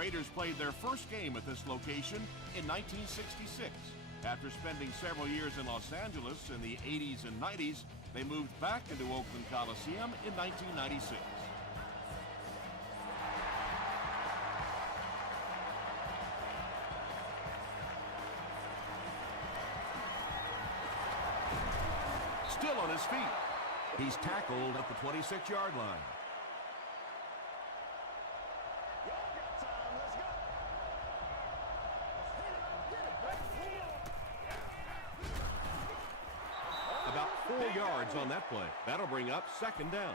Raiders played their first game at this location in 1966. After spending several years in Los Angeles in the 80s and 90s, they moved back into Oakland Coliseum in 1996. Still on his feet. He's tackled at the 26-yard line. About 4 yards on that play. That'll bring up second down.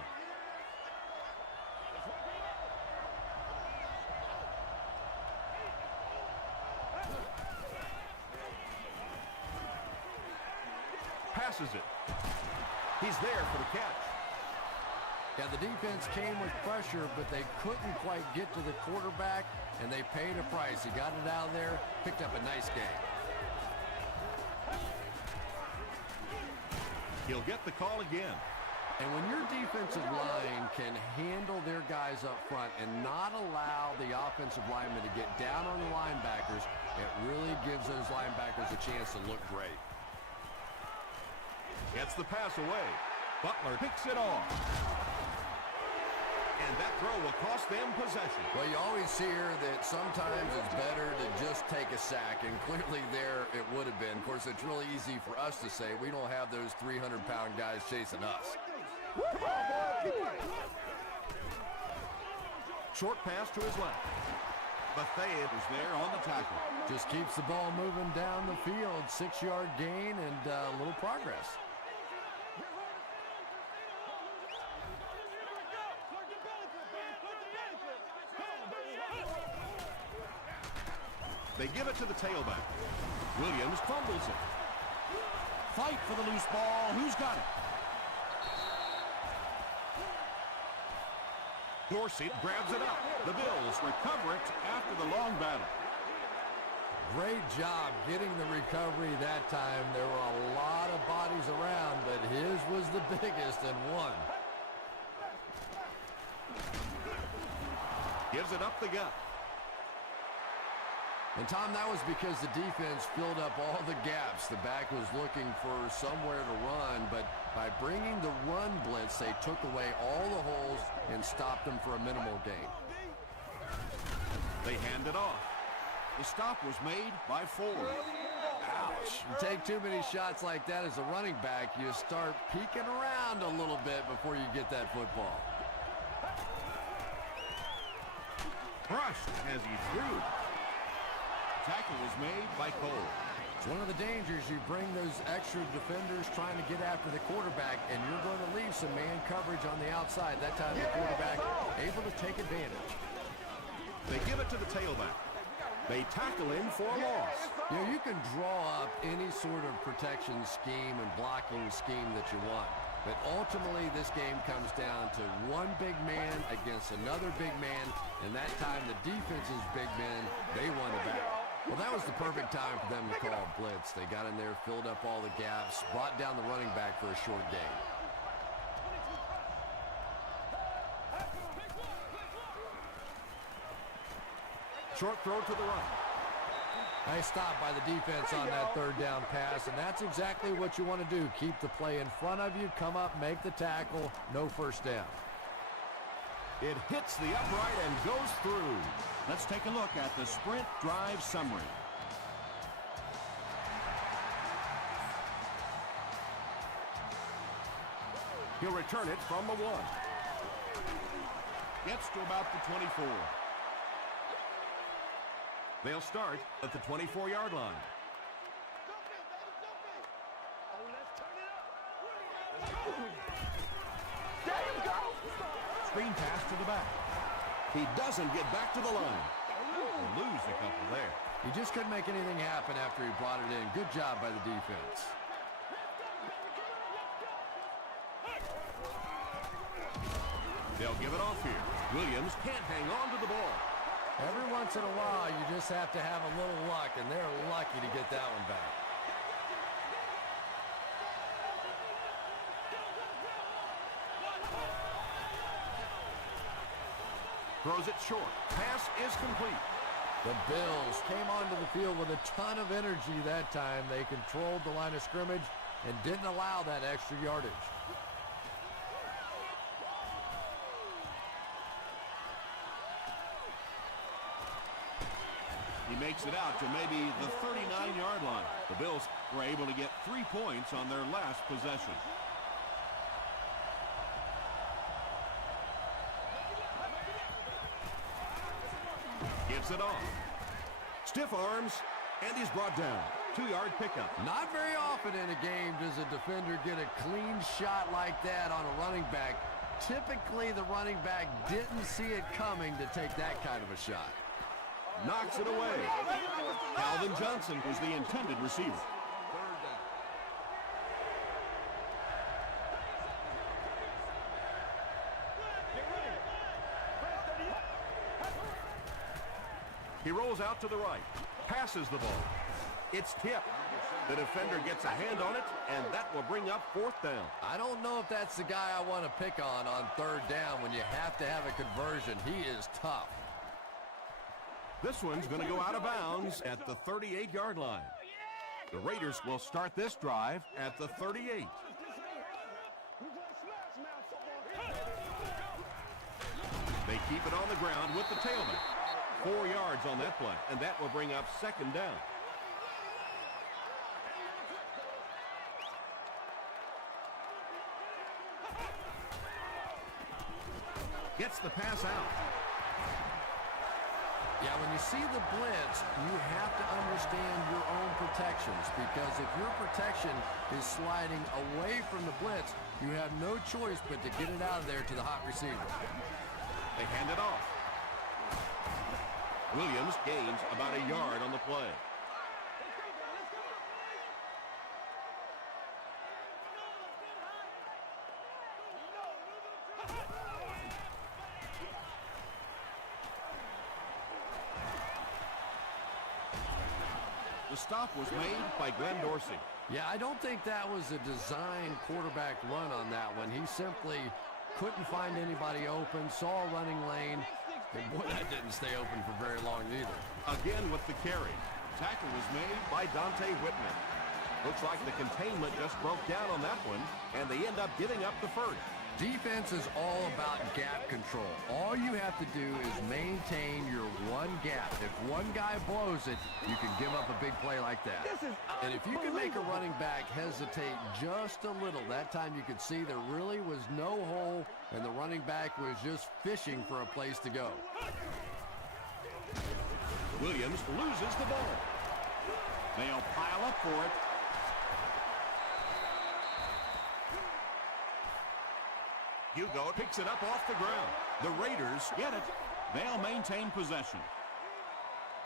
Passes it. He's there for the catch. Yeah, the defense came with pressure, but they couldn't quite get to the quarterback, and they paid a price. He got it out of there, picked up a nice game. He'll get the call again. And when your defensive line can handle their guys up front and not allow the offensive linemen to get down on the linebackers, it really gives those linebackers a chance to look great. Gets the pass away. Butler picks it off. And that throw will cost them possession. Well, you always hear that sometimes it's better to just take a sack, and clearly there it would have been. Of course, it's really easy for us to say we don't have those 300-pound guys chasing us. Short pass to his left. Bethea is there on the tackle. Just keeps the ball moving down the field. 6-yard gain and a little progress. They give it to the tailback. Williams fumbles it. Fight for the loose ball. Who's got it? Dorsey grabs it up. The Bills recover it after the long battle. Great job getting the recovery that time. There were a lot of bodies around, but his was the biggest and won. Gives it up the gut. And, Tom, that was because the defense filled up all the gaps. The back was looking for somewhere to run, but by bringing the run blitz, they took away all the holes and stopped them for a minimal gain. They hand it off. The stop was made by Ford. Ouch. You take too many shots like that as a running back, you start peeking around a little bit before you get that football. Crushed as he threw. Tackle was made by Cole. It's one of the dangers. You bring those extra defenders trying to get after the quarterback, and you're going to leave some man coverage on the outside. That time the quarterback able to take advantage. They give it to the tailback. They tackle him for a loss. You know, you can draw up any sort of protection scheme and blocking scheme that you want. But ultimately, this game comes down to one big man against another big man, and that time the defense's big men, they won the battle. Well, that was the perfect time for them to call a blitz. They got in there, filled up all the gaps, brought down the running back for a short gain. Short throw to the right. Nice stop by the defense on that third down pass, and that's exactly what you want to do. Keep the play in front of you, come up, make the tackle, no first down. It hits the upright and goes through. Let's take a look at the sprint drive summary. He'll return it from the 1. Gets to about the 24. They'll start at the 24-yard line. Screen pass to the back. He doesn't get back to the line. They lose a couple there. He just couldn't make anything happen after he brought it in. Good job by the defense. They'll give it off here. Williams can't hang on to the ball. Every once in a while, you just have to have a little luck, and they're lucky to get that one back. Throws it short. Pass is complete. The Bills came onto the field with a ton of energy that time. They controlled the line of scrimmage and didn't allow that extra yardage. He makes it out to maybe the 39-yard line. The Bills were able to get 3 points on their last possession. Gives it off. Stiff arms, and he's brought down. 2-yard pickup. Not very often in a game does a defender get a clean shot like that on a running back. Typically, the running back didn't see it coming to take that kind of a shot. Knocks it away. Calvin Johnson was the intended receiver. He rolls out to the right, passes the ball. It's tipped. The defender gets a hand on it, and that will bring up 4th down. I don't know if that's the guy I want to pick on 3rd down when you have to have a conversion. He is tough. This one's going to go out of bounds at the 38-yard line. The Raiders will start this drive at the 38. They keep it on the ground with the tailback. 4 yards on that play, and that will bring up 2nd down. Gets the pass out. Yeah, when you see the blitz, you have to understand your own protections, because if your protection is sliding away from the blitz, you have no choice but to get it out of there to the hot receiver. They hand it off. Williams gains about a yard on the play. The stop was made by Glenn Dorsey. Yeah, I don't think that was a design quarterback run on that one. He simply couldn't find anybody open, saw a running lane, and boy, that didn't stay open for very long either. Again with the carry. Tackle was made by Dante Whitman. Looks like the containment just broke down on that one, and they end up giving up the first. Defense is all about gap control. All you have to do is maintain your one gap. If one guy blows it, you can give up a big play like that. And if you can make a running back hesitate just a little, that time you could see there really was no hole, and the running back was just fishing for a place to go. Williams loses the ball. They'll pile up for it. Hugo picks it up off the ground. The Raiders get it. They'll maintain possession.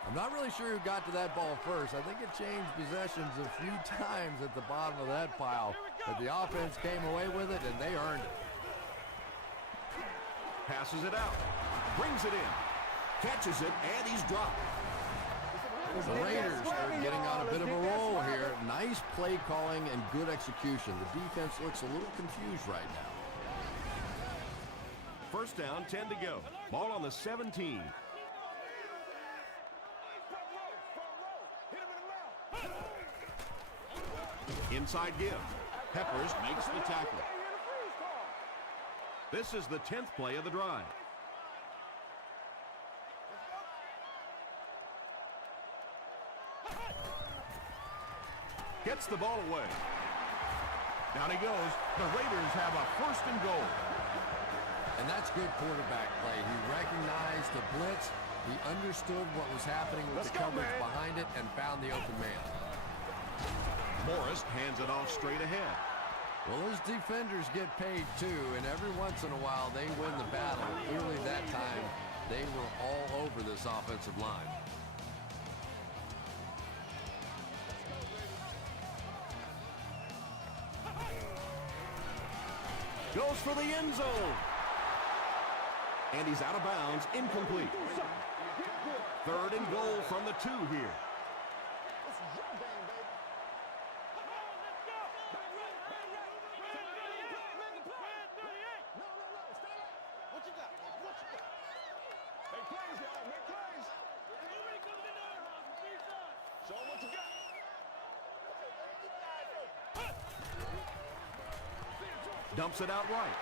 I'm not really sure who got to that ball first. I think it changed possessions a few times at the bottom of that pile. But the offense came away with it, and they earned it. Passes it out. Brings it in. Catches it, and he's dropped. The Raiders are getting on a bit of a roll here. Nice play calling and good execution. The defense looks a little confused right now. First down, 10 to go. Ball on the 17. Inside give. Peppers makes the tackle. This is the 10th play of the drive. Gets the ball away. Down he goes. The Raiders have a 1st and goal. And that's good quarterback play. He recognized the blitz. He understood what was happening with the coverage behind it and found the open man. Morris hands it off straight ahead. Well, his defenders get paid too, and every once in a while they win the battle. Clearly that time they were all over this offensive line. Goes for the end zone. And he's out of bounds, incomplete. 3rd and goal from the 2 here. Dumps it out right.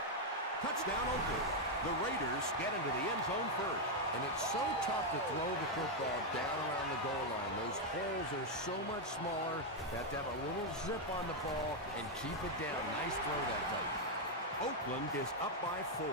Touchdown Oakland. The Raiders get into the end zone first. And it's so tough to throw the football down around the goal line. Those holes are so much smaller. You have to have a little zip on the ball and keep it down. Nice throw that time. Oakland is up by 4.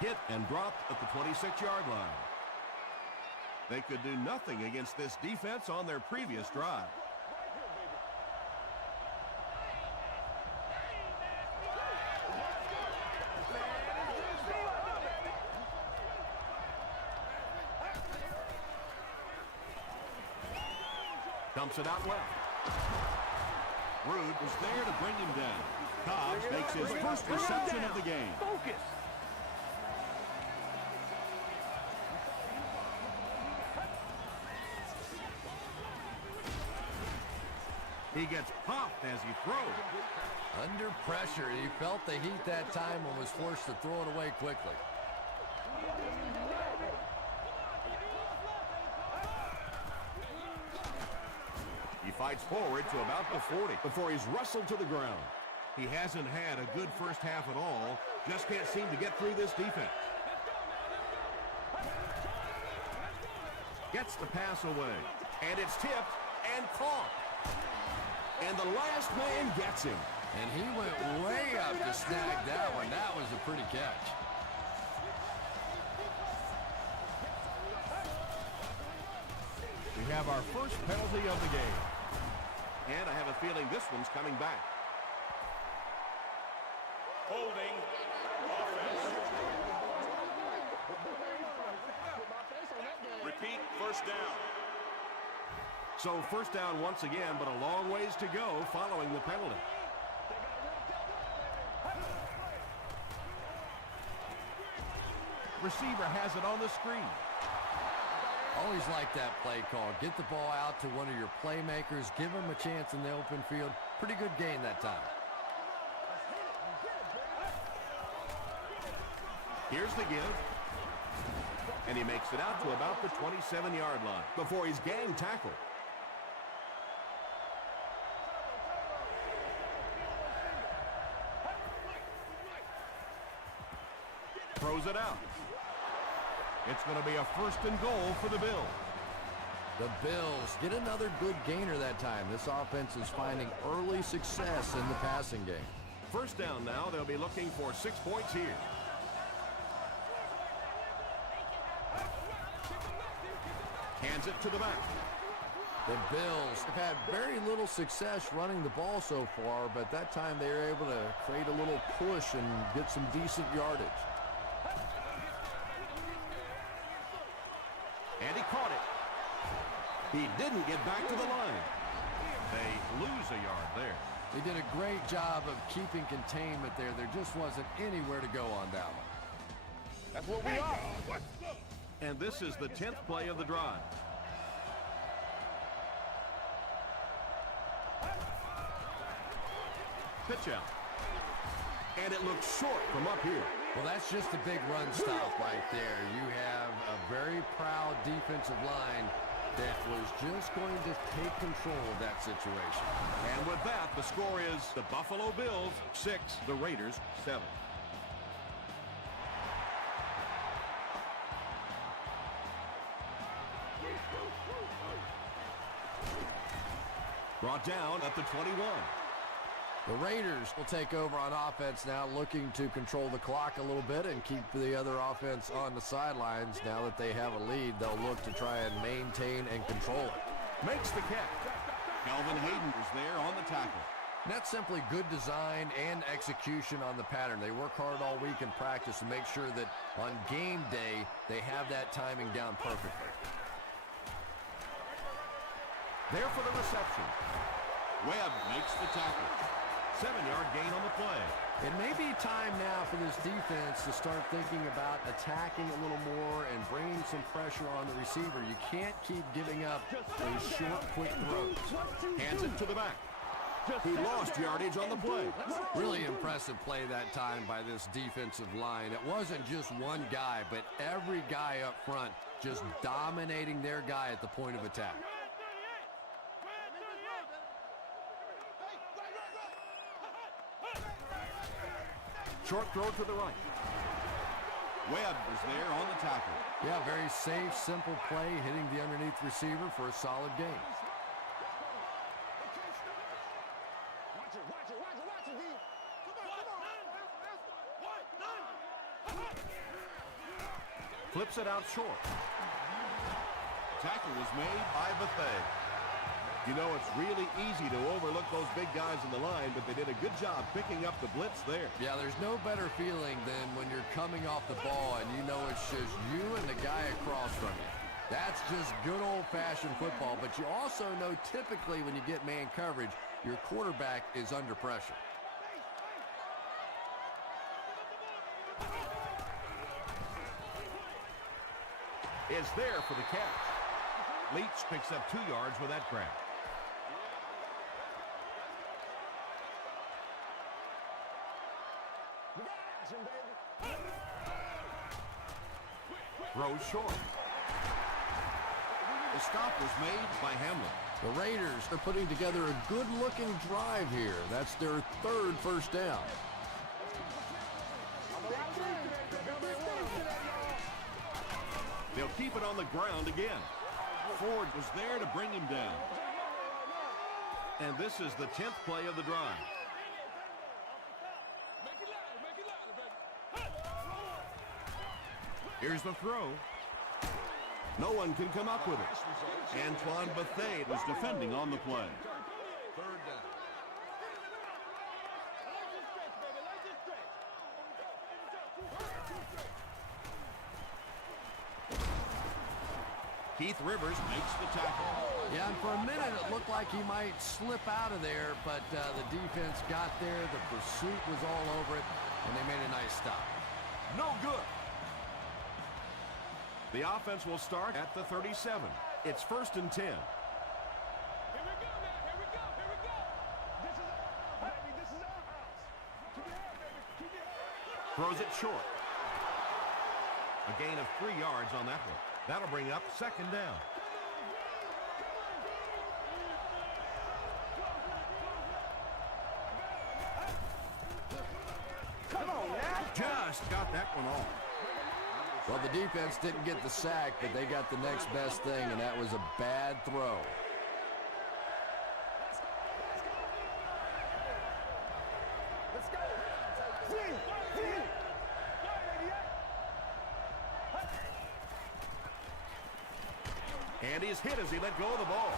Hit and dropped at the 26-yard line. They could do nothing against this defense on their previous drive. Dumps it out left. Rude was there to bring him down. Cobbs makes his first reception of the game. Focus. He gets popped as he throws. Under pressure, he felt the heat that time and was forced to throw it away quickly. He fights forward to about the 40 before he's wrestled to the ground. He hasn't had a good first half at all. Just can't seem to get through this defense. Gets the pass away. And it's tipped and caught. And the last man gets him. And he went way up to snag that one. That was a pretty catch. We have our first penalty of the game. And I have a feeling this one's coming back. Holding. Offense. Repeat, first down. So first down once again, but a long ways to go following the penalty. Receiver has it on the screen. Always like that play call. Get the ball out to one of your playmakers. Give him a chance in the open field. Pretty good gain that time. Here's the give. And he makes it out to about the 27-yard line before he's gang tackled. Throws it out. It's going to be a first and goal for the Bills. The Bills get another good gainer that time. This offense is finding early success in the passing game. First down now. They'll be looking for 6 points here. Hands it to the back. The Bills have had very little success running the ball so far, but that time they were able to create a little push and get some decent yardage. And he caught it. He didn't get back to the line. They lose a yard there. They did a great job of keeping containment there. There just wasn't anywhere to go on that one. That's what we are. And this is the 10th play of the drive. Pitch out. And it looks short from up here. Well, that's just a big run stop right there. You have a very proud defensive line that was just going to take control of that situation. And with that, the score is the Buffalo Bills 6, the Raiders 7. Brought down at the 21. The Raiders will take over on offense now, looking to control the clock a little bit and keep the other offense on the sidelines. Now that they have a lead, they'll look to try and maintain and control it. Makes the catch. Calvin Hayden was there on the tackle. And that's simply good design and execution on the pattern. They work hard all week in practice to make sure that on game day, they have that timing down perfectly. There for the reception. Webb makes the tackle. 7-yard gain on the play. It may be time now for this defense to start thinking about attacking a little more and bringing some pressure on the receiver. You can't keep giving up those short, quick throws. Hands it to the back. He lost yardage on the play. Really impressive play that time by this defensive line. It wasn't just one guy, but every guy up front just dominating their guy at the point of attack. Short throw to the right. Webb was there on the tackle. Yeah, very safe, simple play, hitting the underneath receiver for a solid gain. Flips it out short. Tackle was made by Bethea. You know, it's really easy to overlook those big guys in the line, but they did a good job picking up the blitz there. Yeah, there's no better feeling than when you're coming off the ball and you know it's just you and the guy across from you. That's just good old-fashioned football, but you also know typically when you get man coverage, your quarterback is under pressure. Is there for the catch. Leach picks up 2 yards with that grab. Throws short. The stop was made by Hamlin. The Raiders are putting together a good-looking drive here. That's their 3rd first down. They'll keep it on the ground again. Ford was there to bring him down. And this is the 10th play of the drive. Here's the throw. No one can come up with it. Antoine Bethea was defending on the play. 3rd down. Keith Rivers makes the tackle. Yeah, and for a minute it looked like he might slip out of there, but the defense got there. The pursuit was all over it, and they made a nice stop. No good. The offense will start at the 37. It's 1st and 10. Here we go now. Here we go. Here we go. This is our house. Keep your head, baby. Keep your head. Throws it short. A gain of 3 yards on that one. That'll bring up 2nd down. Come on now. Just got that one off. Well, the defense didn't get the sack, but they got the next best thing, and that was a bad throw. Let's go. And he's hit as he let go of the ball.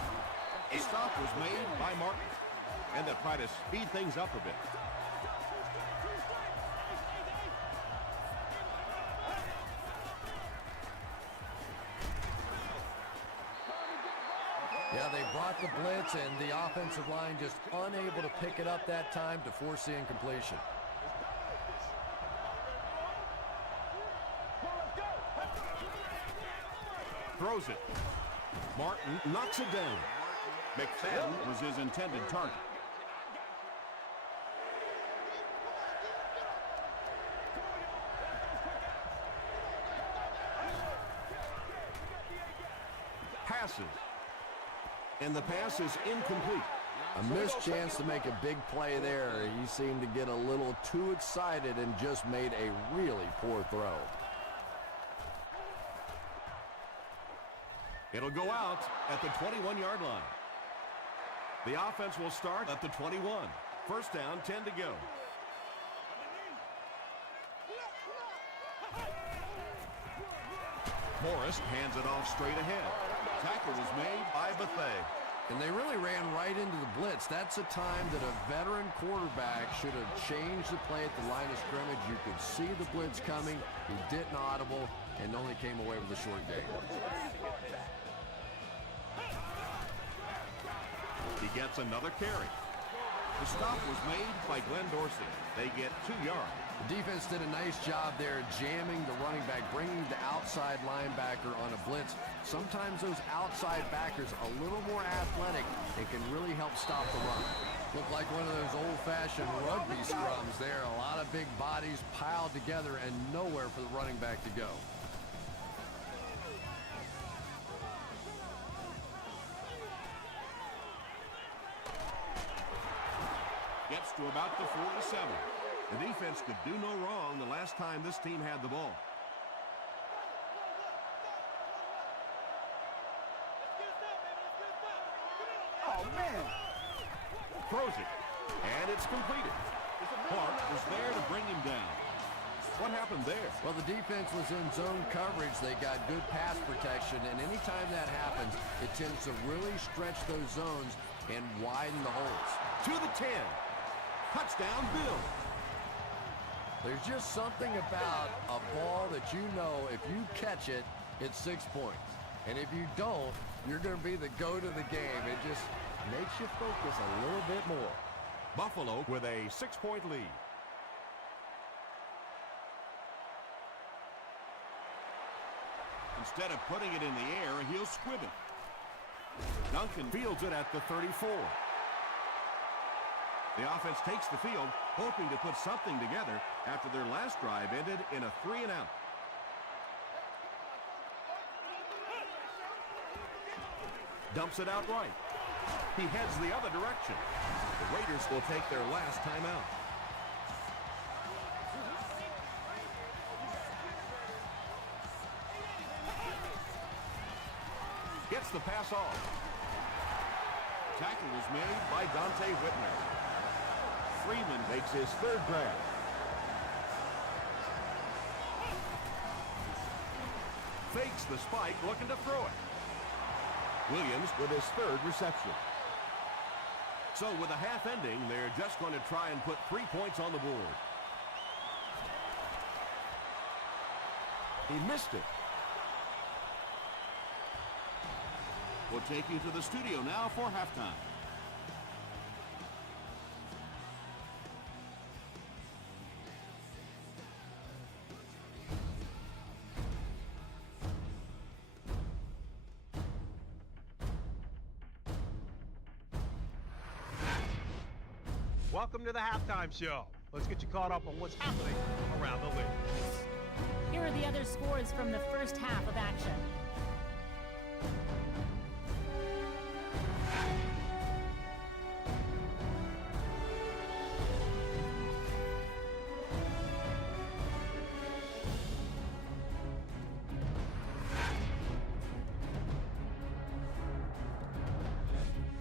A stop was made by Martin. And they'll try to speed things up a bit. Yeah, they brought the blitz, and the offensive line just unable to pick it up that time to force the incompletion. Throws it. Martin knocks it down. McFadden was his intended target. Passes. And the pass is incomplete. A missed chance to make a big play there. He seemed to get a little too excited and just made a really poor throw. It'll go out at the 21-yard line. The offense will start at the 21. 1st down, 10 to go. Morris hands it off straight ahead. Tackle was made by Bethea. And they really ran right into the blitz. That's a time that a veteran quarterback should have changed the play at the line of scrimmage. You could see the blitz coming. He didn't audible and only came away with a short gain. He gets another carry. The stop was made by Glenn Dorsey. They get 2 yards. The defense did a nice job there jamming the running back, bringing the outside linebacker on a blitz. Sometimes those outside backers a little more athletic and can really help stop the run. Looked like one of those old-fashioned rugby scrums there. A lot of big bodies piled together and nowhere for the running back to go. Gets to about the 47. The defense could do no wrong the last time this team had the ball. Oh, man. Throws it, and it's completed. Clark was there to bring him down. What happened there? Well, the defense was in zone coverage. They got good pass protection, and anytime that happens, it tends to really stretch those zones and widen the holes. To the 10. Touchdown, Bill. There's just something about a ball that you know if you catch it, it's 6 points. And if you don't, you're going to be the goat of the game. It just makes you focus a little bit more. Buffalo with a 6-point lead. Instead of putting it in the air, he'll squib it. Duncan fields it at the 34. The offense takes the field, hoping to put something together after their last drive ended in a 3-and-out. Dumps it out right. He heads the other direction. The Raiders will take their last timeout. Gets the pass off. Tackle was made by Dante Whitner. Freeman makes his third grab. Fakes the spike, looking to throw it. Williams with his third reception. So with a half ending, they're just going to try and put 3 points on the board. He missed it. We'll take you to the studio now for halftime. Welcome to the halftime show. Let's get you caught up on what's happening around the league. Here are the other scores from the first half of action.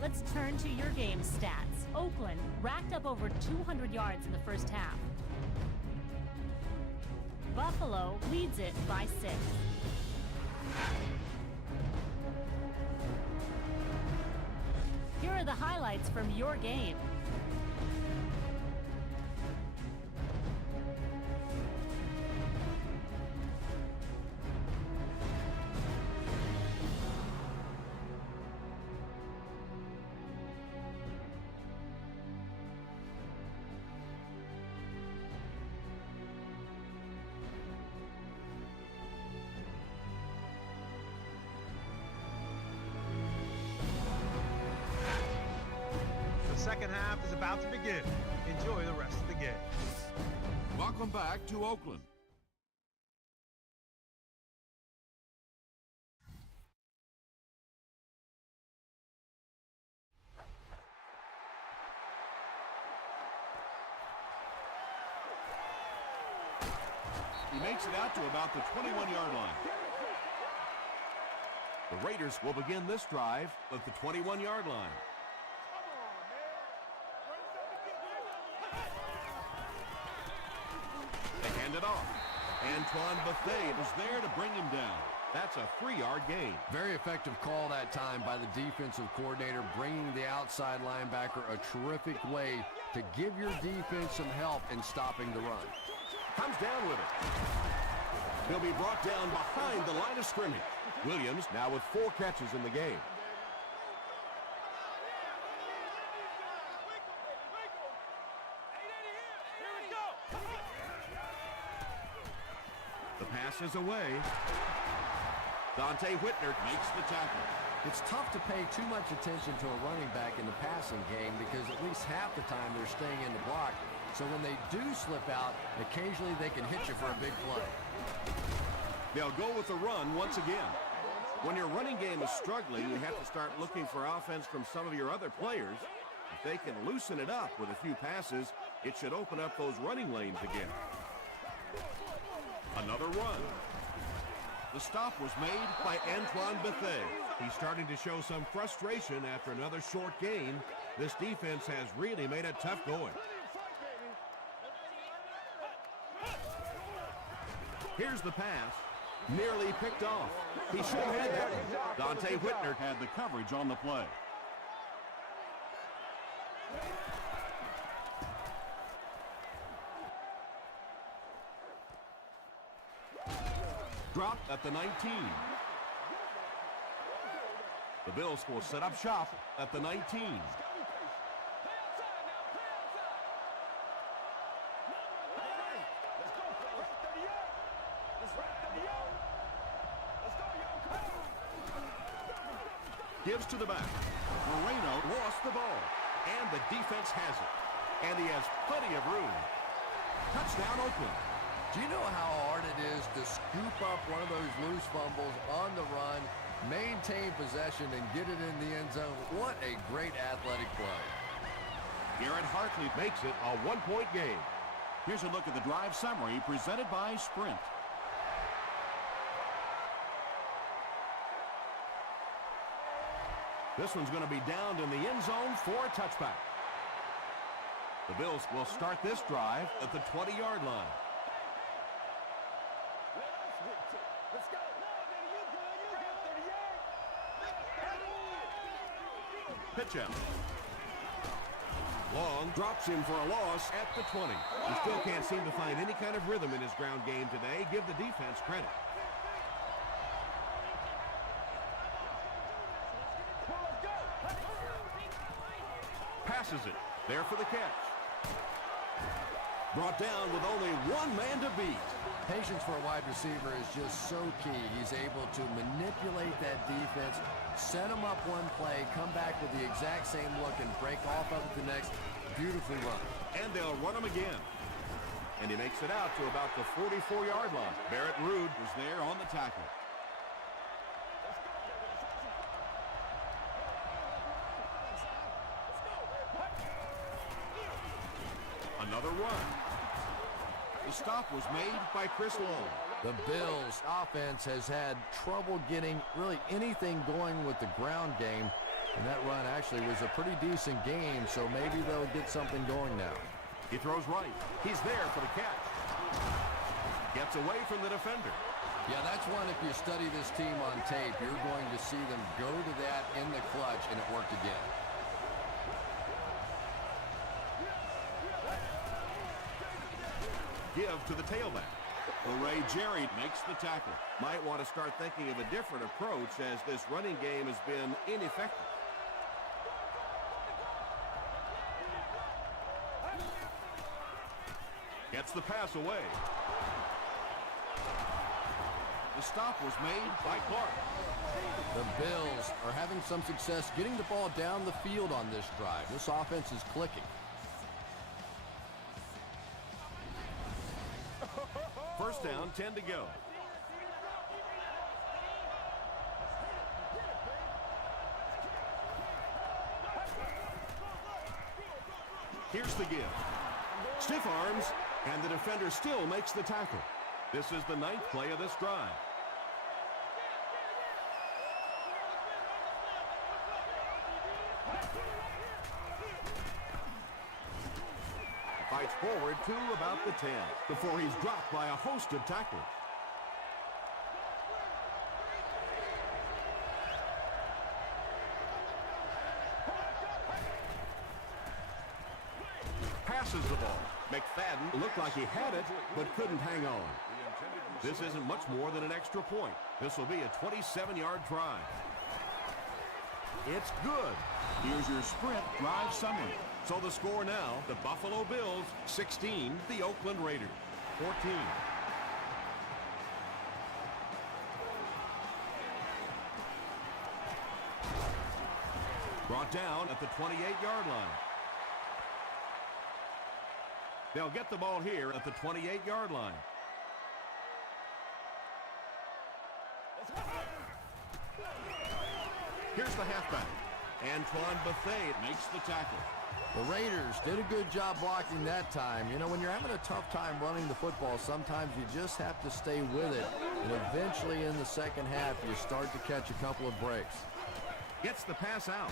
Let's turn to your game stats. Oakland racked up over 200 yards in the first half. Buffalo leads it by 6. Here are the highlights from your game. The second half is about to begin. Enjoy the rest of the game. Welcome back to Oakland. He makes it out to about the 21-yard line. The Raiders will begin this drive at the 21-yard line. They hand it off. Antoine Bethea was there to bring him down. That's a 3-yard gain. Very effective call that time by the defensive coordinator, bringing the outside linebacker a terrific way to give your defense some help in stopping the run. Comes down with it. He'll be brought down behind the line of scrimmage. Williams now with 4 catches in the game. The pass is away. Dante Whitner makes the tackle. It's tough to pay too much attention to a running back in the passing game because at least half the time they're staying in the block. So when they do slip out, occasionally they can hit you for a big play. They'll go with the run once again. When your running game is struggling, you have to start looking for offense from some of your other players. If they can loosen it up with a few passes, it should open up those running lanes again. Another run. The stop was made by Antoine Bethea. He's starting to show some frustration after another short gain. This defense has really made it tough going. Here's the pass. Nearly picked off. He should have had that one. Dante Whitner had the coverage on the play. Dropped at the 19. The Bills will set up shop at the 19. Gives to the back. Moreno lost the ball. And the defense has it. And he has plenty of room. Touchdown, Oakland. Do you know how hard it is to scoop up one of those loose fumbles on the run, maintain possession, and get it in the end zone? What a great athletic play. Garrett Hartley makes it a one-point game. Here's a look at the drive summary presented by Sprint. This one's going to be downed in the end zone for a touchback. The Bills will start this drive at the 20-yard line. Pitch out. Long drops him for a loss at the 20. He still can't seem to find any kind of rhythm in his ground game today. Give the defense credit. Passes it. There for the catch. Brought down with only one man to beat. Patience for a wide receiver is just so key. He's able to manipulate that defense, set them up one play, come back with the exact same look, and break off of it the next. Beautifully run. And they'll run him again. And he makes it out to about the 44-yard line. Barrett Ruud was there on the tackle. Another run. The stop was made by Chris Long. The Bills' offense has had trouble getting really anything going with the ground game. And that run actually was a pretty decent game, so maybe they'll get something going now. He throws right. He's there for the catch. Gets away from the defender. Yeah, that's one, if you study this team on tape, you're going to see them go to that in the clutch, and it worked again. Give to the tailback. Ray Jerry makes the tackle. Might want to start thinking of a different approach as this running game has been ineffective. Gets the pass away. The stop was made by Clark. The Bills are having some success getting the ball down the field on this drive. This offense is clicking. First down, 10 to go. Here's the give. Stiff arms, and the defender still makes the tackle. This is the 9th play of this drive. Fights forward to about the 10 before he's dropped by a host of tacklers. Passes the ball. McFadden looked like he had it, but couldn't hang on. This isn't much more than an extra point. This will be a 27-yard drive. It's good. Here's your Sprint drive summary. So the score now, the Buffalo Bills 16, the Oakland Raiders 14. Brought down at the 28-yard line. They'll get the ball here at the 28-yard line. Here's the halfback. Antoine Bethea makes the tackle. The Raiders did a good job blocking that time. You know, when you're having a tough time running the football, sometimes you just have to stay with it. And eventually in the second half, you start to catch a couple of breaks. Gets the pass out.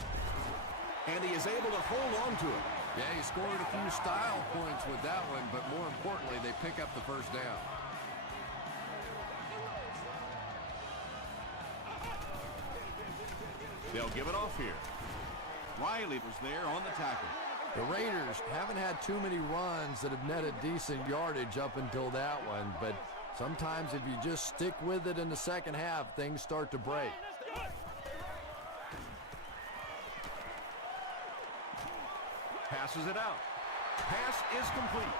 And he is able to hold on to it. Yeah, he scored a few style points with that one, but more importantly, they pick up the first down. They'll give it off here. Riley was there on the tackle. The Raiders haven't had too many runs that have netted decent yardage up until that one, but sometimes if you just stick with it in the second half, things start to break. Passes it out. Pass is complete.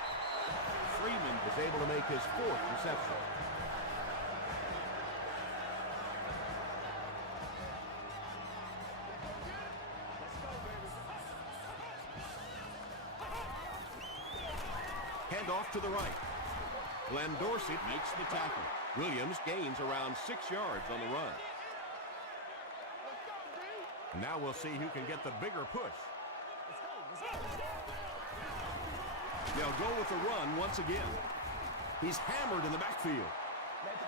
Freeman is able to make his 4th reception. Hand off to the right. Glenn Dorsey makes the tackle. Williams gains around 6 yards on the run. And now we'll see who can get the bigger push. They'll go with the run once again. He's hammered in the backfield.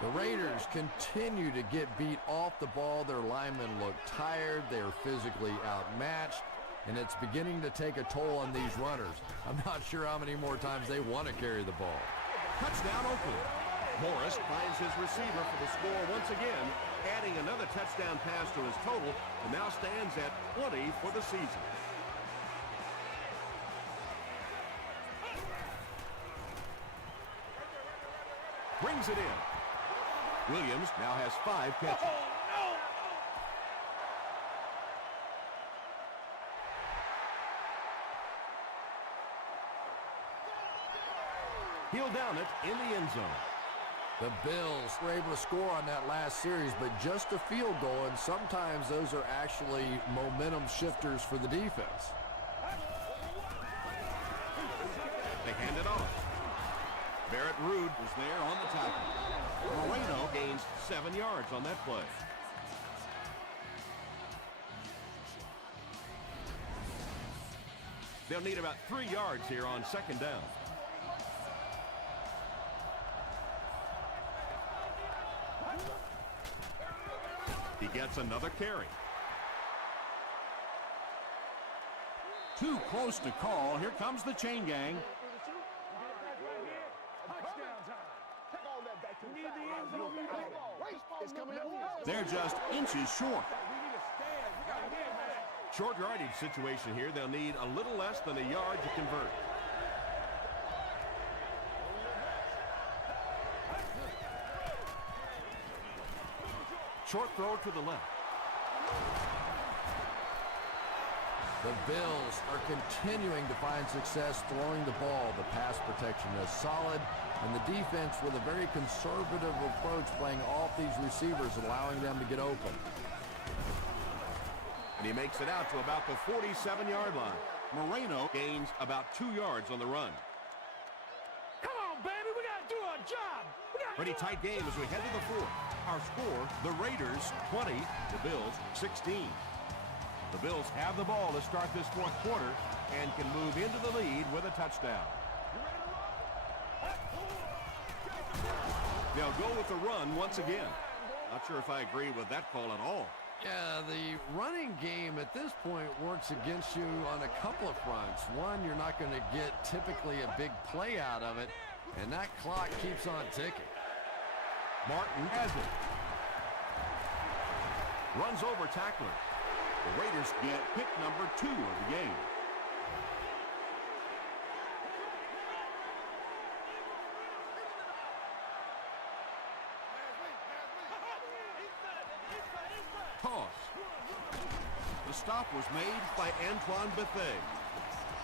The Raiders continue to get beat off the ball. Their linemen look tired. They're physically outmatched, and it's beginning to take a toll on these runners. I'm not sure how many more times they want to carry the ball. Touchdown, Oakland. Morris finds his receiver for the score once again, adding another touchdown pass to his total, and now stands at 20 for the season. Brings it in. Williams now has 5 catches. He'll down it in the end zone. The Bills were able to score on that last series, but just a field goal, and sometimes those are actually momentum shifters for the defense. They hand it off. Barrett Ruud was there on the tackle. Moreno gains 7 yards on that play. They'll need about 3 yards here on second down. He gets another carry. Too close to call. Here comes the chain gang. They're just inches short. Short yardage situation here. They'll need a little less than a yard to convert. Short throw to the left. The Bills are continuing to find success throwing the ball. The pass protection is solid, and the defense with a very conservative approach playing off these receivers, allowing them to get open. And he makes it out to about the 47-yard line. Moreno gains about 2 yards on the run. Come on, baby, we gotta do our job. Pretty tight game as we head to the 4th. Our score, the Raiders 20, the Bills 16. The Bills have the ball to start this 4th quarter and can move into the lead with a touchdown. They'll go with the run once again. Not sure if I agree with that call at all. Yeah, the running game at this point works against you on a couple of fronts. One, you're not going to get typically a big play out of it, and that clock keeps on ticking. Martin has it. Runs over tackler. The Raiders get pick number 2 of the game. Toss. The stop was made by Antoine Bethea.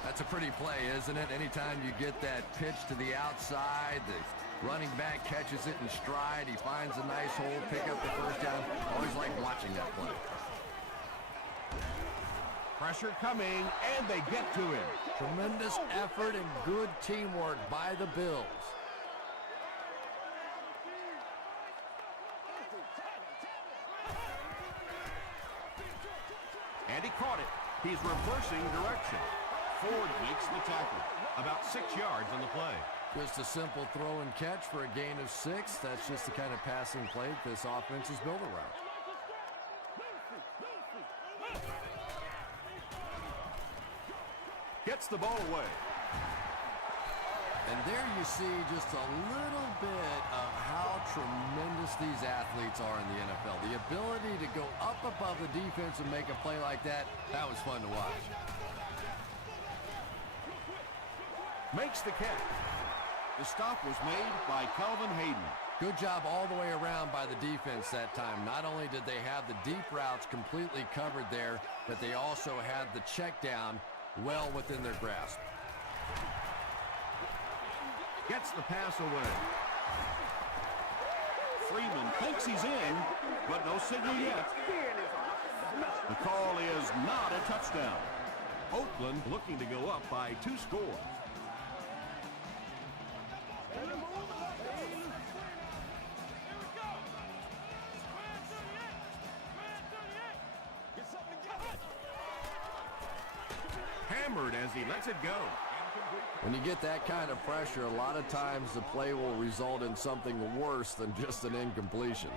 That's a pretty play, isn't it? Anytime you get that pitch to the outside, the running back catches it in stride, he finds a nice hole, pick up the first down. Always like watching that play. Pressure coming, and they get to him. Tremendous effort and good teamwork by the Bills. And he caught it. He's reversing direction. Ford makes the tackle. About 6 yards on the play. Just a simple throw and catch for a gain of 6. That's just the kind of passing play that this offense is built around. Gets the ball away. And there you see just a little bit of how tremendous these athletes are in the NFL. The ability to go up above the defense and make a play like that, that was fun to watch. Makes the catch. The stop was made by Calvin Hayden. Good job all the way around by the defense that time. Not only did they have the deep routes completely covered there, but they also had the check down well within their grasp. Gets the pass away. Freeman thinks he's in, but no signal yet. The call is not a touchdown. Oakland looking to go up by 2 scores. Hammered as he lets it go. When you get that kind of pressure, a lot of times the play will result in something worse than just an incompletion.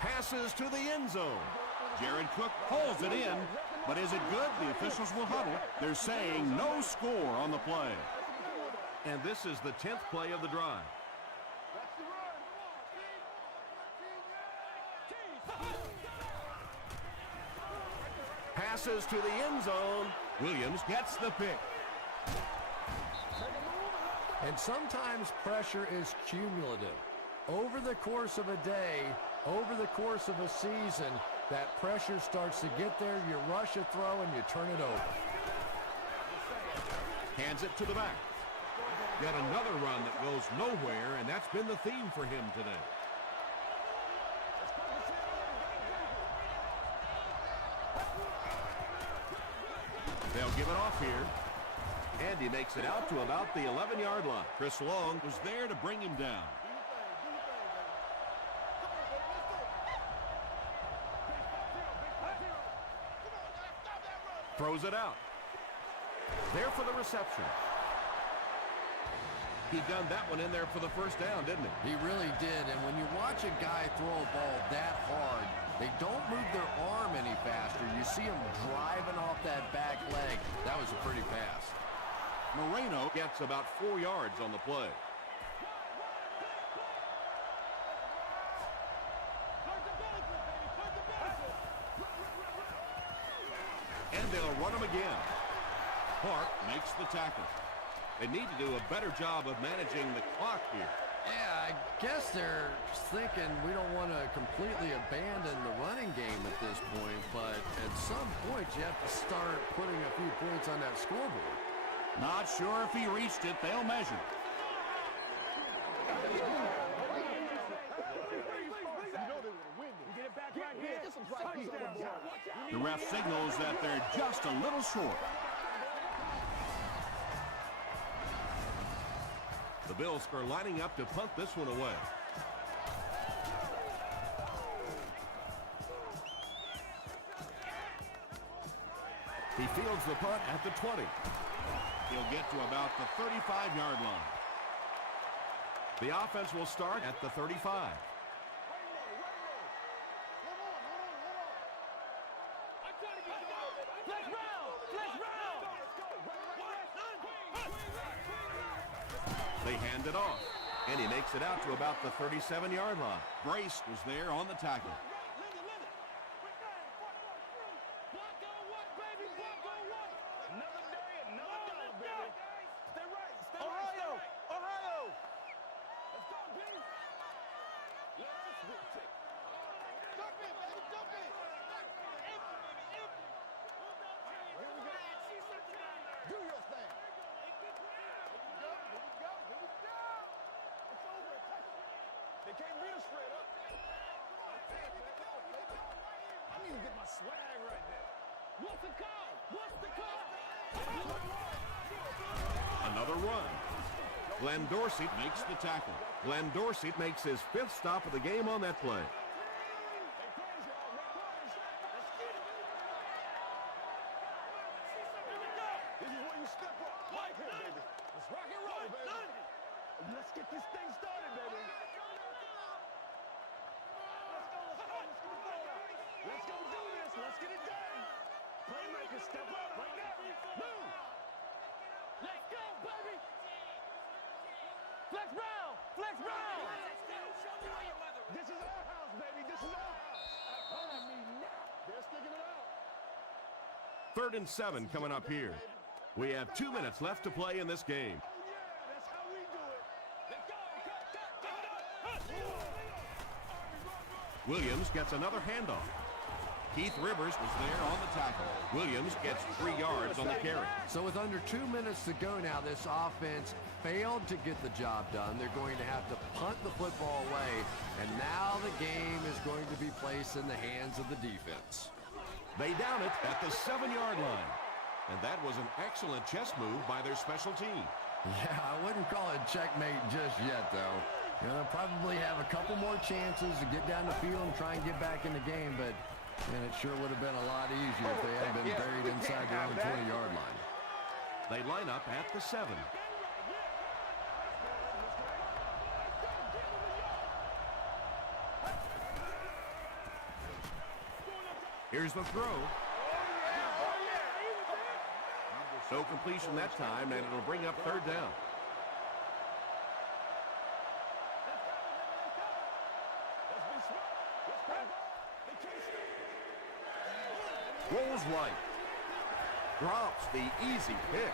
Passes to the end zone. Jared Cook pulls it in, but is it good? The officials will huddle. They're saying no score on the play. And this is the 10th play of the drive. Passes to the end zone. Williams gets the pick. And sometimes pressure is cumulative. Over the course of a day, over the course of a season, that pressure starts to get there, you rush a throw, and you turn it over. Hands it to the back. Yet another run that goes nowhere, and that's been the theme for him today. They'll give it off here. And he makes it out to about the 11-yard line. Chris Long was there to bring him down. Throws it out. There for the reception. He done that one in there for the first down, didn't he? He really did, and when you watch a guy throw a ball that hard, they don't move their arm any faster. You see him driving off that back leg. That was a pretty pass. Moreno gets about 4 yards on the play. And they'll run him again. Clark makes the tackle. They need to do a better job of managing the clock here. Yeah, I guess they're thinking we don't want to completely abandon the running game at this point, but at some point you have to start putting a few points on that scoreboard. Not sure if he reached it. They'll measure. The ref signals that they're just a little short. The Bills are lining up to punt this one away. He fields the punt at the 20. He'll get to about the 35-yard line. The offense will start at the 35. They hand it off, and he makes it out to about the 37-yard line. Brace was there on the tackle. They can't beat us straight up. I need to get my swag right there. What's the call? What's the call? Another run. Glenn Dorsey makes the tackle. Glenn Dorsey makes his 5th stop of the game on that play. This is where you step up. Right here, baby. Let's rock and roll, baby. Let's get this thing started, baby. Let's go do this. Let's get it done. Playmakers, step up right now. Move. Let's go, baby. Flex Brown. Flex Brown. This is our house, baby. This is our house. Follow me now. They're sticking it out. 3rd and 7 coming up here. We have 2 minutes left to play in this game. Oh, yeah. That's how we do it. Let's go. Cut. Williams gets another handoff. Keith Rivers was there on the tackle. Williams gets 3 yards on the carry. So with under 2 minutes to go now, this offense failed to get the job done. They're going to have to punt the football away, and now the game is going to be placed in the hands of the defense. They down it at the 7-yard line. And that was an excellent chess move by their special team. Yeah, I wouldn't call it checkmate just yet, though. You know, they'll probably have a couple more chances to get down the field and try and get back in the game, but man, it sure would have been a lot easier if they had been buried inside their own 20-yard line. They line up at the 7. Here's the throw. No completion that time, and it'll bring up 3rd down. Rolls right. Drops the easy pick.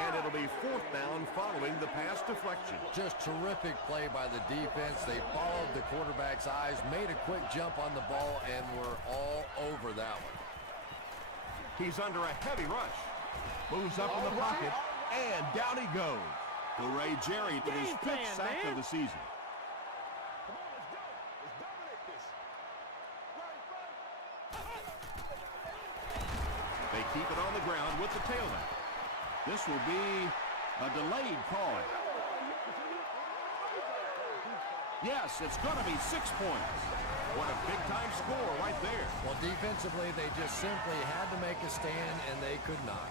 And it'll be 4th down following the pass deflection. Just terrific play by the defense. They followed the quarterback's eyes, made a quick jump on the ball, and were all over that one. He's under a heavy rush. Moves up in the pocket, and down he goes. Ray Jerry with his 5th sack of the season. Come on, let's go. Let's dominate this. Right. They keep it on the ground with the tailback. This will be a delayed call. Yes, it's going to be 6 points. What a big-time score right there. Well, defensively, they just simply had to make a stand, and they could not.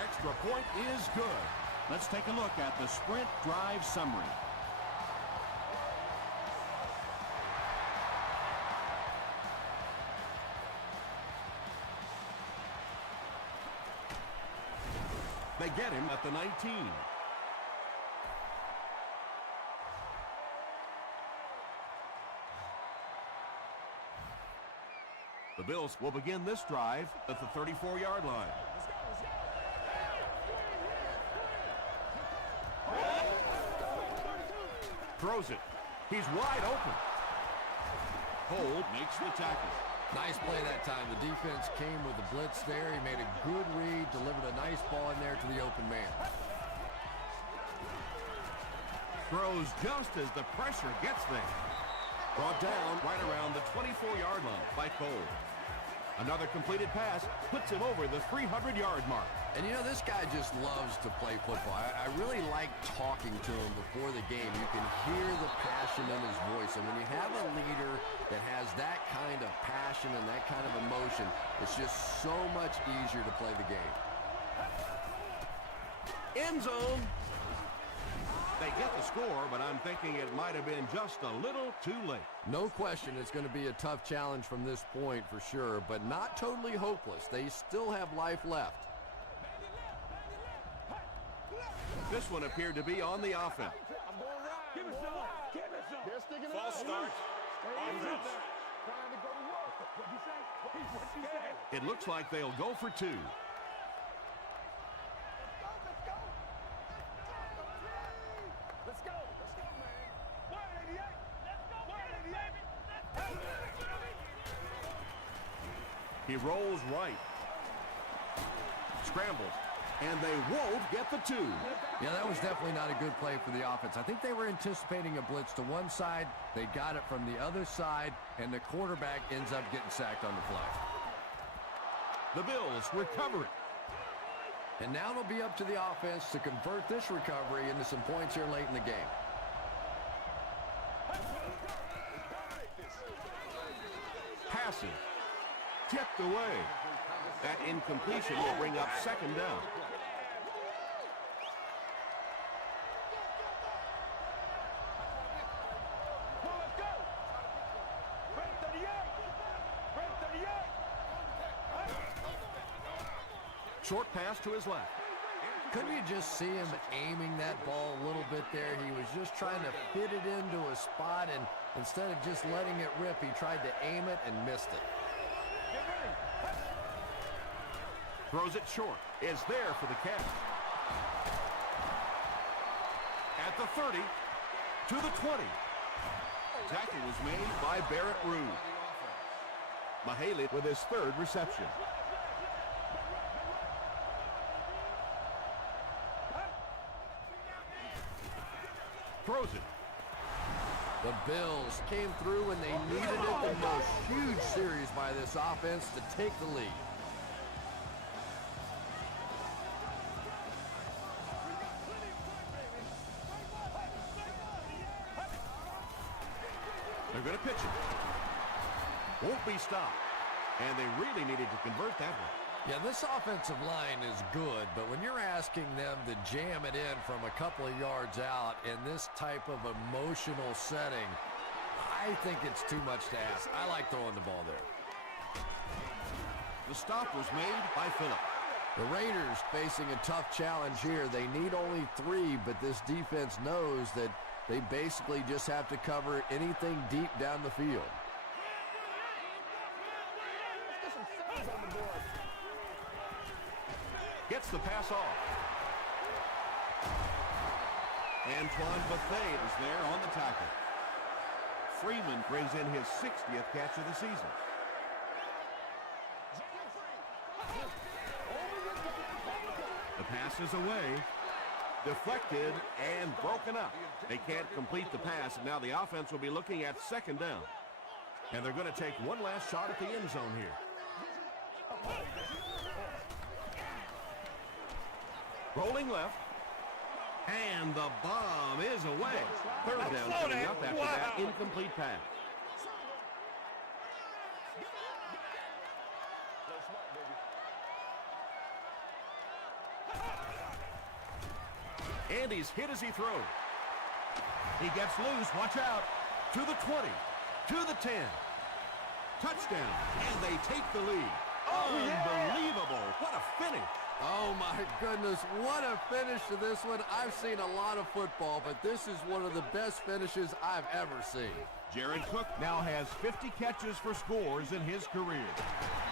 Extra point is good. Let's take a look at the sprint drive summary. They get him at the 19. The Bills will begin this drive at the 34-yard line. Throws it. He's wide open. Hold makes the tackle. Nice play that time. The defense came with the blitz there. He made a good read, delivered a nice ball in there to the open man. Throws just as the pressure gets there. Brought down right around the 24-yard line by Cole. Another completed pass puts him over the 300-yard mark. And you know, this guy just loves to play football. I really like talking to him before the game. You can hear the passion in his voice. And when you have a leader that has that kind of passion and that kind of emotion, it's just so much easier to play the game. End zone. They get the score, but I'm thinking it might have been just a little too late. No question it's going to be a tough challenge from this point for sure, but not totally hopeless. They still have life left. This one appeared to be on the offense. I'm going right. Give me some. Give me some. They're sticking it out. False start. Offense. Trying to go to work. What'd you say? What'd you say? It looks like they'll go for 2. Let's go, man. 188. Let's go, 188. He rolls right. Scrambles. And they won't get the 2. Yeah, that was definitely not a good play for the offense. I think they were anticipating a blitz to one side. They got it from the other side, and the quarterback ends up getting sacked on the fly. The Bills recover it. And now it'll be up to the offense to convert this recovery into some points here late in the game. Passing. Tipped away. That incompletion will bring up second down. Well, let's go. Red 38. Red 38. Short pass to his left. Couldn't you just see him aiming that ball a little bit there? He was just trying to fit it into a spot, and instead of just letting it rip, he tried to aim it and missed it. Get ready. Throws it short. Is there for the catch. At the 30, to the 20. Tackle was made by Barrett Ruud. Mahaley with his 3rd reception. Throws it. The Bills came through when they needed it the most. Huge series by this offense to take the lead. They're going to pitch it. Won't be stopped. And they really needed to convert that one. Yeah, this offensive line is good, but when you're asking them to jam it in from a couple of yards out in this type of emotional setting, I think it's too much to ask. I like throwing the ball there. The stop was made by Phillips. The Raiders facing a tough challenge here. They need only 3, but this defense knows that they basically just have to cover anything deep down the field. Gets the pass off. Antoine Bethea is there on the tackle. Freeman brings in his 60th catch of the season. The pass is away. Deflected and broken up. They can't complete the pass, and now the offense will be looking at second down. And they're going to take one last shot at the end zone here. Rolling left. And the bomb is away. Third down coming up after that incomplete pass. And he's hit as he throws. He gets loose. Watch out. To the 20. To the 10. Touchdown. And they take the lead. Unbelievable. What a finish. Oh, my goodness. What a finish to this one. I've seen a lot of football, but this is one of the best finishes I've ever seen. Jared Cook now has 50 catches for scores in his career.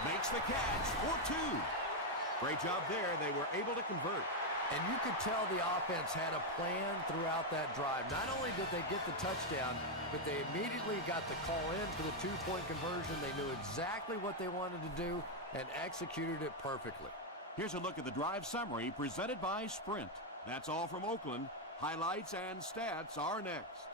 Makes the catch for 2. Great job there. They were able to convert. And you could tell the offense had a plan throughout that drive. Not only did they get the touchdown, but they immediately got the call in for the 2-point conversion. They knew exactly what they wanted to do and executed it perfectly. Here's a look at the drive summary presented by Sprint. That's all from Oakland. Highlights and stats are next.